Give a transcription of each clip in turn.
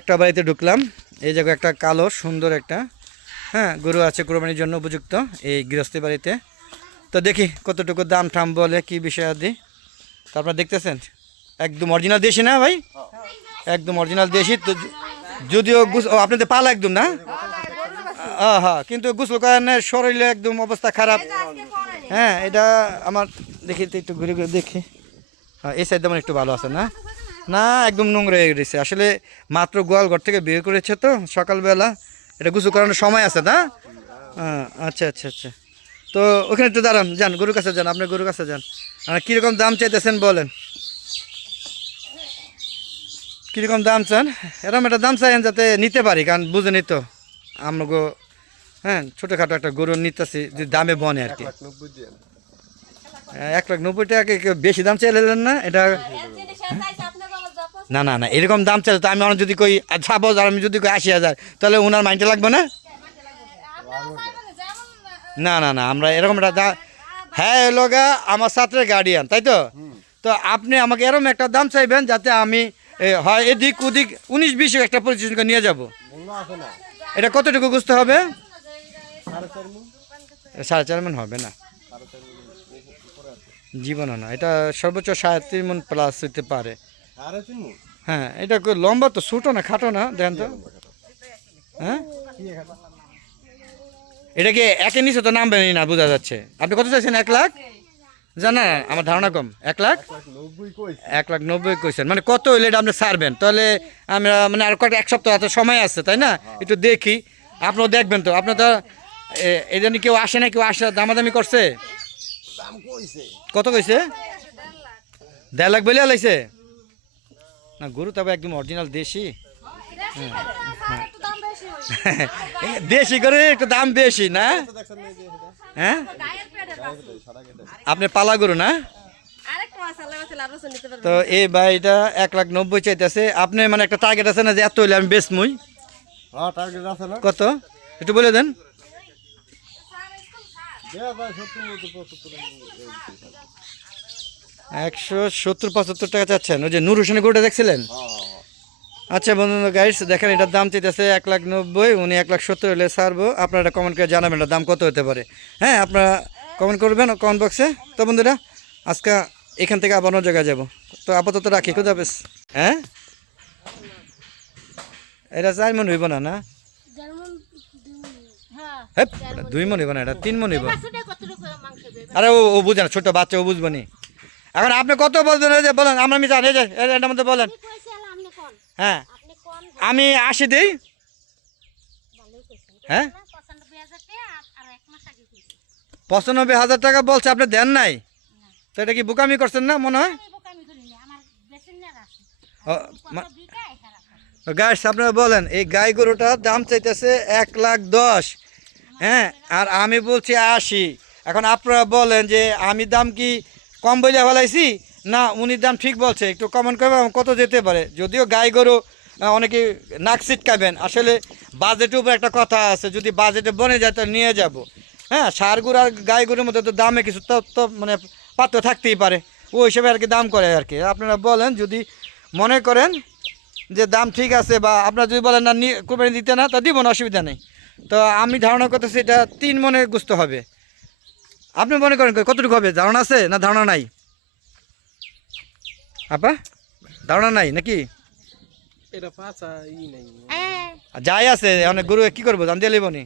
একটা বাড়িতে ঢুকলাম। এই জায়গায় একটা কালো সুন্দর একটা গরু আছে কোরবানির জন্য উপযুক্ত এই গৃহস্থী বাড়িতে। তো দেখি কতটুকু দাম ঠাম বলে কি বিষয় আদি। তো আপনারা দেখতেছেন একদম অরিজিনাল দেশি না ভাই, একদম অরিজিনাল দেশি। তো যদিও আপনাদের পালা একদম না, হ্যাঁ, কিন্তু গোসল করেন শরীরে একদম অবস্থা খারাপ। হ্যাঁ, এটা আমার দেখি তো একটু ঘুরে ঘুরে দেখি। হ্যাঁ, এই সাইড একটু ভালো আছে না, না একদম নোংরা হয়ে গেছে। আসলে মাত্র গোয়াল ঘর থেকে বের করেছে তো সকালবেলা, এটা গোসল করানোর সময় আছে না। আচ্ছা আচ্ছা আচ্ছা, তো ওখানে একটু দাঁড়ান, যান গরুর কাছে যান, আপনি গরুর কাছে যান। কীরকম দাম চাইতেছেন বলেন, কীরকম দাম চান? এরকম একটা দাম চাইন যাতে নিতে পারি, কারণ বুঝেনি তো আমরা ছোটোখাটো একটা গরু নিতেছি, যদি দামে বনে আর কি। 1,90,000 টাকা বেশি দাম চাইলেন না এটা? না না না, এরকম দাম চাইলে তো আমি অনেক যদি কই 6,000, আমি যদি কই 80,000, তাহলে ওনার মাইন্ডটা লাগবে না। না না না, আমরা এরকম একটা হ্যাঁ লোগা আমার ছাত্রের গার্ডিয়ান, তাই তো। তো আপনি আমাকে এরকম একটা দাম চাইবেন যাতে আমি হয় এদিক ওদিক 19-20 একটা পরিচিত নিয়ে যাব। এটা কতটুকু বুঝতে হবে? 4.5 মণ হবে না, জীবনও না। এটা সর্বোচ্চ 3.5 মণ প্লাস হইতে পারে। হ্যাঁ, এটা লম্বা তো, ছোটো না খাটো না, দেন তো। হ্যাঁ, এটা কি একের নিচে তো নামবেনই না, বোঝা যাচ্ছে। আপনি কত চাইছেন? 1 লাখ? জানা আমার ধারণা কম। 1,90,000 কইছেন, মানে কত হইলে এটা আপনি ছাড়বেন? তাহলে আমরা মানে আর কয়েকটা 1 সপ্তাহ এত সময় আছে, তাই না? একটু দেখি, আপনারা দেখবেন তো। আপনার তো এই জন্য কেউ আসে না, কেউ আসে দামাদামি করছে? কত কইছে? 1.5 লাখ বলে লাইছে না? গরু তবে একদম অরিজিনাল দেশি, দেশি করে একটু দাম বেশি না? হ্যাঁ, আপনি পালা গরু না? তো এই ভাইটা 1,90,000 চাইতেছে। আপনি মানে একটা টার্গেট আছে না যে এত হইলে আমি বেচমুই? কত একটু বলে দেন। 170-75 টাকা চাচ্ছেন? ওই যে নূর হোসেনের গরুটা দেখছিলেন? আচ্ছা বন্ধু গাইস, দেখেন এটার দাম চাইতেছে 1,90,000, উনি 1,70,000 হলে ছাড়বো। আপনারা এটা কমেন্ট করে জানাবেন এটার দাম কত হতে পারে। হ্যাঁ, আপনারা কমেন্ট করবেন কমেন্ট বক্সে। তো বন্ধুরা, আজকে এখান থেকে আবার অন্য জায়গায় যাবো। তো আপাতত রাখি, খুদা হাফেজ। হ্যাঁ, এটা 4 মণ হইব না? না, হ্যাঁ 2 মণ হইব না, এটা 3 মণ হইব। আরে ও বুঝে না, ছোট বাচ্চা, ও বুঝবো নি। এখন আপনি কত বলছেন যে বলেন, আমরা আমি জানি যে এটার মধ্যে বলেন। হ্যাঁ, আমি 80 দিই। হ্যাঁ, 95,000 টাকা বলছে, আপনি দেন নাই? তো এটা কি বোকামি করছেন না মনে হয়? গাছ আপনারা বলেন, এই গাই গরুটার দাম চাইতেছে 1,10,000। হ্যাঁ, আর আমি বলছি 80। এখন আপনারা বলেন যে আমি দাম কি কম বলে ফেলাইছি না উনি দাম ঠিক বলছে? একটু কমেন্ট করবেন কত যেতে পারে। যদিও গাই গরু অনেকে নাক ছিটকাবেন, আসলে বাজেটের উপর একটা কথা আছে, যদি বাজেটে বনে যায় তো নিয়ে যাব। হ্যাঁ, ষাঁড় গরু আর গাই গরুর মধ্যে তো দামে কিছু তো মানে পার্থক্য থাকতেই পারে, ওই হিসেবে আর কি দাম করে আর কি। আপনারা বলেন যদি মনে করেন যে দাম ঠিক আছে, বা আপনারা যদি বলেন না কোরবানি দিতে না, তা দিব না, অসুবিধা নেই। তো আমি ধারণা করতেছি এটা 3 মণের গোস্ত হবে। আপনি মনে করেন কতটুকু হবে, ধারণা আছে না ধারণা নাই? আপা ধারণা নাই নাকি? যাই আছে অনেক গরু কি করবো, জানতে লিব নি?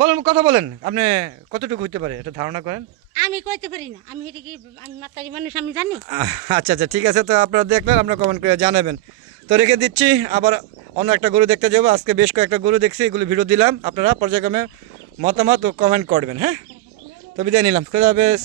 বলেন, কথা বলেন, আপনি কতটুকু হইতে পারে এটা ধারণা করেন? আমি কইতে পারি না, আমি এটা কি আমি মাতারি মানুষ, আমি জানি। আচ্ছা আচ্ছা, ঠিক আছে। তো আপনারা দেখলেন, আপনারা কমেন্ট করে জানাবেন। তো রেখে দিচ্ছি, আবার অন্য একটা গরু দেখতে যাবো। আজকে বেশ কয়েকটা গরু দেখছি, এগুলো ভিডিও দিলাম। আপনারা পর্যায়ক্রমে মতামত ও কমেন্ট করবেন। হ্যাঁ, তো বিদায় নিলাম, খুদা হাফেজ।